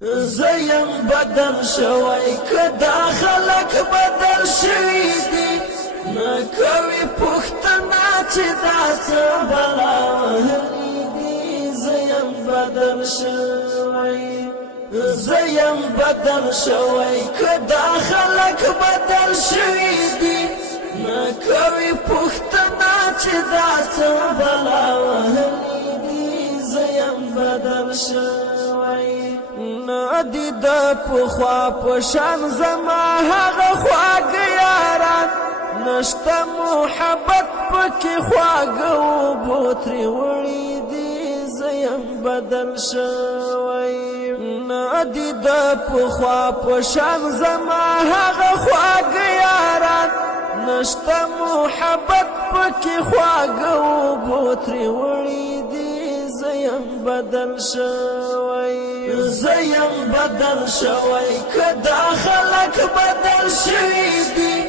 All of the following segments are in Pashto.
زیم بدل شوی کدا خلق بدل شوی دی نکوی پختنا چی دا چه بلا وحلی دی زیم بدل شوی زیم بدل شوی کدا خلق بدل شوی دی نکوی پختنا چی دا چه بلا وحلی دی زیم بدل شوی ندی دا پخوا پشان زما هغه خواږ یاران نشته محبت پکې خواږه اوبو ترې وړي دي زیم بدل شوی ندی دا پخوا پشان زما هغه خواږ یاران نشته محبت پکې خواږه اوبو ترې وړي دي زیم بدل شوی زیم بدل شوی کدا خلق بدل شوی دی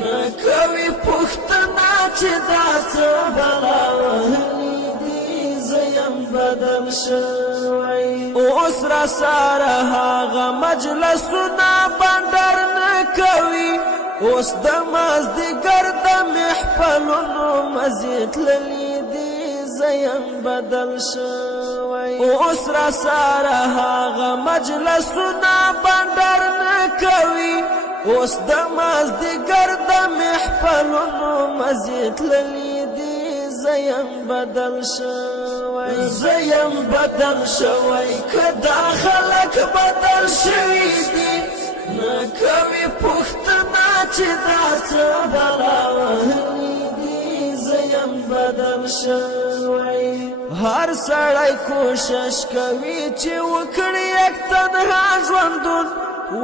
نکوی پختنا چی دا چه بلا وحلی دی زیم بدل شوی اوس را ساره هاغه مجلسونه بندر نکوی اوس د مازدیګر د محفلونو مزې تللی دی زیم بدل شوی اوس را ساره هاغه مجلسونه بندر نکوي اوس د مازدیګر د محفلونو مزې تللی دی زیم بدل شوی زیم بدل شوی کدا خلق بدل شوی دی نکوي پختنا چې دا څه بلا وحلی دی زیم بدل شوی هر سړی کوشش کوي چې وکړي یک تنها ژوندون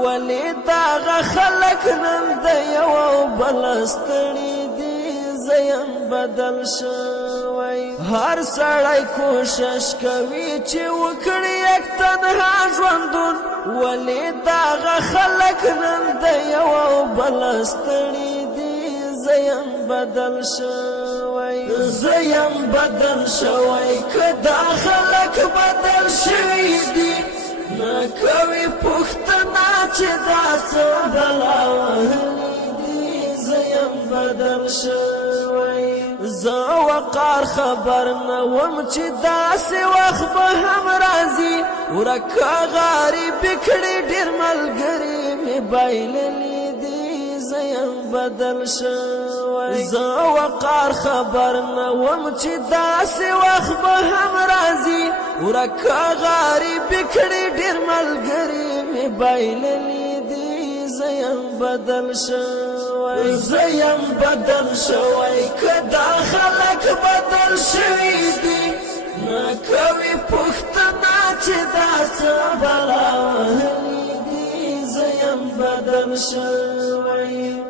ولې دغه خلک نن د یو بل ستړي دي زیم بدل شوی هر سړی کوشش کوي چې وکړي یک تنها ژوندون ولې دغه خلک نن د یو بل ستړي دي زیم بدل شوی زیم بدل شوی کدا خلق بدل شوی دی نکوی پختنا چی دا چه بلا وحلی دی زیم بدل شوی زا وقار خبر نوم چی داسی وقت به هم رازی ورکا غاری بکڑی دیر ملگری می بایللی دی زیم بدل شوی زا وقار خبر نوم چی داسی وقت به هم رازی ورکا غاری بکڑی دیر ملگری می بایللی دی زیم بدل شوی زیم بدل شوی کدا خلق بدل شوی دی نکوی پختنا چی دا چه بلا وحلی دی زیم بدل شوی